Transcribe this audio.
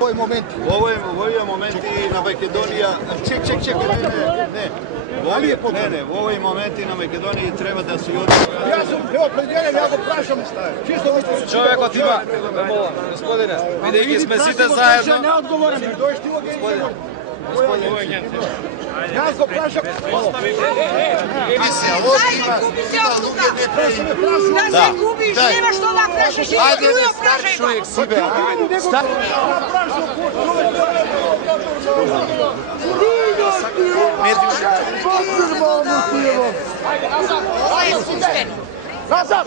Ovoj momenti. Ovo momenti na Makedonija. Ček, ne. U ovoj momenti na Makedoniji treba da se ljudi... Ja sam opredjeljen, ja go prašam. Čisto mi se... Човекот има, господине, бидејќи сме сите заедно. Неодговорен, дојш ти во агенција. Јас го прашам. Емисија, губите одлука. Да се губиш, нема што да прашаш и друго прашај. Човек си бе, Ова е суштен. Назад!